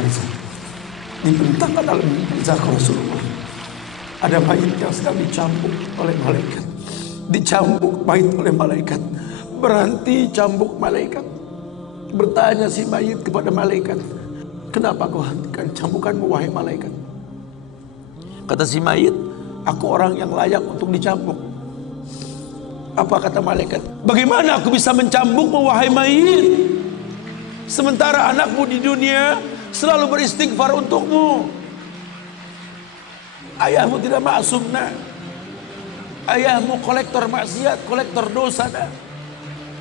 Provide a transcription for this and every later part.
barzah, dibentangkan dalam barzah Rasulullah. Ada mayit yang sedang dicambuk oleh malaikat. Dicambuk mayit oleh malaikat. Berhenti cambuk malaikat. Bertanya si mayit kepada malaikat, kenapa kau hentikan cambukanmu wahai malaikat? Kata si mayit, aku orang yang layak untuk dicambuk. Apa kata malaikat? Bagaimana aku bisa mencambukmu wahai mayit, sementara anakmu di dunia selalu beristighfar untukmu. Ayahmu tidak maksum, nak. Ayahmu kolektor maksiat, kolektor dosa, nak.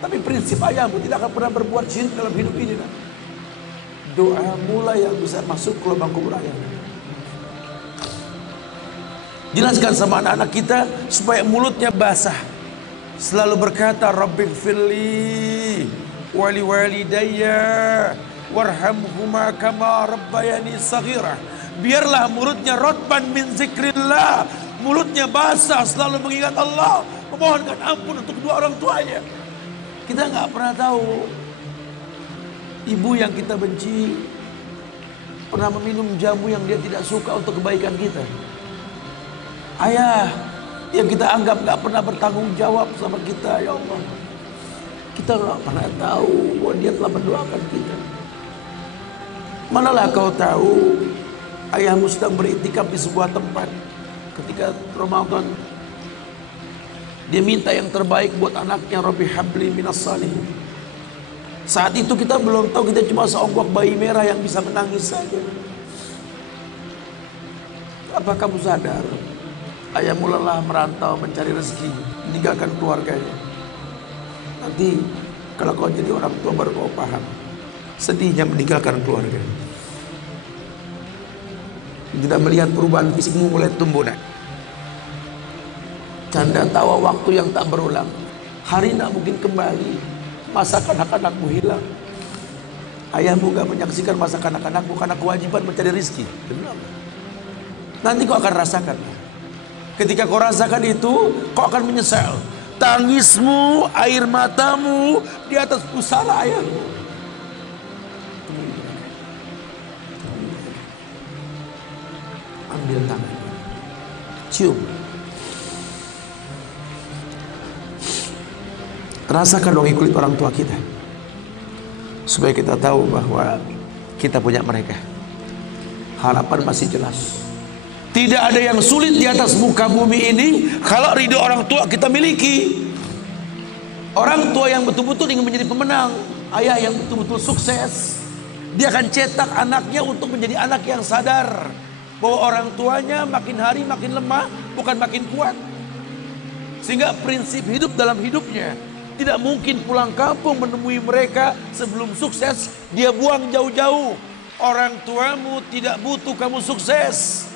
Tapi prinsip ayahmu tidak akan pernah berbuat syirik dalam hidup ini, nak. Doa mulai yang bisa masuk ke lubang kubur ayah. Jelaskan sama anak-anak kita supaya mulutnya basah, selalu berkata Rabbighfirli wali walidayya warhamhuma kama rabbayani saghira. Biarlah mulutnya rotban min zikrillah, mulutnya basah selalu mengingat Allah, memohonkan ampun untuk kedua orang tuanya. Kita nggak pernah tahu ibu yang kita benci pernah meminum jamu yang dia tidak suka untuk kebaikan kita. Ayah yang kita anggap nggak pernah bertanggung jawab sama kita, ya Allah, kita nggak pernah tahu bahwa dia telah mendoakan kita. Manalah kau tahu ayahmu sedang beriktikaf di sebuah tempat ketika Ramadan. Dia minta yang terbaik buat anaknya, Rabbi habli minas salihin. Saat itu kita belum tahu, kita cuma seonggok bayi merah yang bisa menangis saja. Apa kamu sadar ayahmu lelah merantau mencari rezeki, meninggalkan keluarganya? Nanti kalau kau jadi orang tua baru kau paham sedihnya meninggalkan keluarga. Tidak melihat perubahan fisikmu mulai tumbuh, nak. Canda tawa waktu yang tak berulang. Hari tak mungkin kembali. Masa kanak-kanakmu hilang. Ayahmu gak menyaksikan masa kanak-kanakmu karena kewajiban mencari rezeki. Nanti kau akan rasakan. Ketika kau rasakan itu, kau akan menyesal. Tangismu, air matamu di atas pusara ayahmu. Ambil tangan, cium, rasakan dong kulit orang tua kita, supaya kita tahu bahwa kita punya mereka. Harapan masih jelas. Tidak ada yang sulit di atas muka bumi ini kalau ridho orang tua kita miliki. Orang tua yang betul-betul ingin menjadi pemenang, ayah yang betul-betul sukses, dia akan cetak anaknya untuk menjadi anak yang sadar bahwa orang tuanya makin hari makin lemah, bukan makin kuat. Sehingga prinsip hidup dalam hidupnya, tidak mungkin pulang kampung menemui mereka sebelum sukses, dia buang jauh-jauh. Orang tuamu tidak butuh kamu sukses.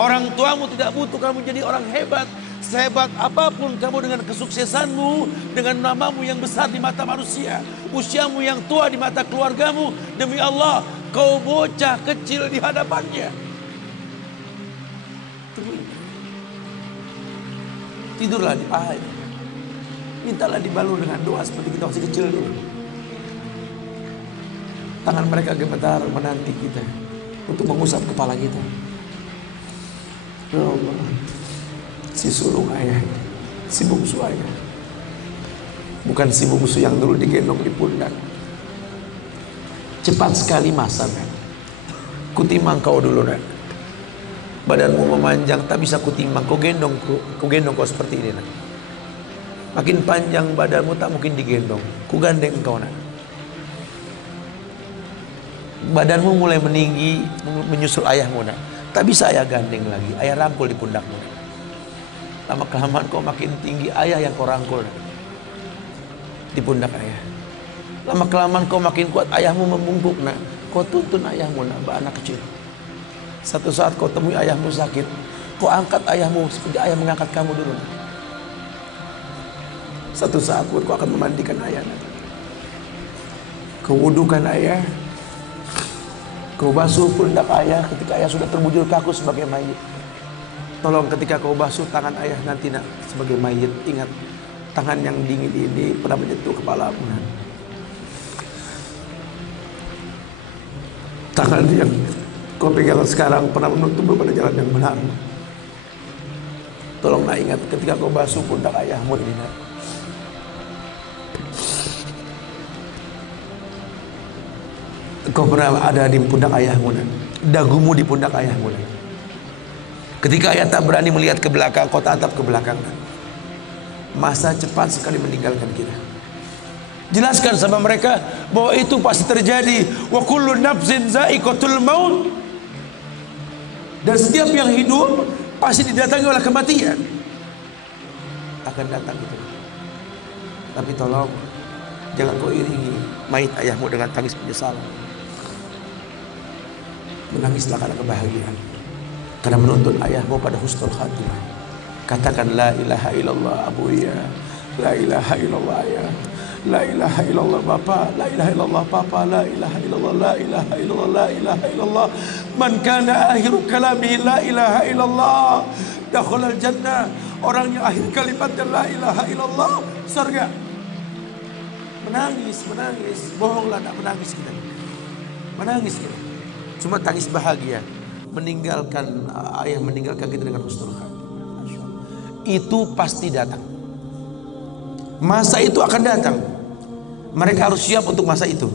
Orang tuamu tidak butuh kamu jadi orang hebat. Sehebat apapun kamu dengan kesuksesanmu, dengan namamu yang besar di mata manusia, usiamu yang tua di mata keluargamu, demi Allah, kau bocah kecil di hadapannya. Tidurlah di pahanya. Mintalah dibalur dengan doa seperti kita masih kecil dulu. Tangan mereka gemetar menanti kita untuk mengusap kepala kita. Ya Allah, si sulung ayah, si bungsu ayah, bukan si bungsu yang dulu digendong di pundak. Cepat sekali masa, kan? Kutimang kau dulu, kan? Badanmu memanjang, tak bisa kutimang. Kau gendong kau seperti ini, kan? Makin panjang badanmu tak mungkin digendong. Ku gandeng kau, nak. Badanmu mulai meninggi, menyusul ayahmu, nak. Tak bisa ayah gandeng lagi, ayah rangkul di pundakmu. Lama kelamaan kau makin tinggi, ayah yang kau rangkul di pundak ayah. Lama kelamaan kau makin kuat, ayahmu membungkuk, nak. Kau tuntun ayahmu, nak, anak kecil. Satu saat kau temui ayahmu sakit, kau angkat ayahmu seperti ayah mengangkat kamu dulu, nak. Satu saat kau akan memandikan ayah, nak. Kau wudukan ayah, kau basuh pundak ayah ketika ayah sudah terbujur kaku sebagai mayit. Tolong ketika kau basuh tangan ayah nanti, nak, sebagai mayit, ingat tangan yang dingin ini pernah menyentuh kepalamu, nak. tangan yang kau pegang sekarang pernah menuntun pada jalan yang benar. Tolonglah ingat ketika kau basuh pundak ayahmu ini, nak. Kau pernah ada di pundak ayahmu, nak. Dagumu di pundak ayahmu, nak. Ketika ayah tak berani melihat ke belakang, kau tatap ke belakang, nak. Masa cepat sekali meninggalkan kita. Jelaskan sama mereka bahwa itu pasti terjadi. Wa kullu nafsin za'iqatul maut. Dan setiap yang hidup pasti didatangi oleh kematian. Akan datang itu. Tapi tolong jangan kau iringi mayit ayahmu dengan tangis penyesalan. Menangislah karena kebahagiaan, karena menuntun ayahmu pada husnul khatimah. Katakan la ilaha illallah abuya, la ilaha illallah ayah, la ilaha illallah bapa, la ilaha illallah papa, la ilaha illallah, la ilaha illallah, la ilaha illallah. Man kana akhiru kalamihi la ilaha illallah dakhalal jannah. Orang yang akhir kalimatnya la ilaha illallah, surga. Menangis, bohonglah, tak menangis kita. Menangis kita. Cuma tangis bahagia, meninggalkan ayah, meninggalkan kita dengan husnul khatimah. Itu pasti datang. Masa itu akan datang. Mereka harus siap untuk masa itu.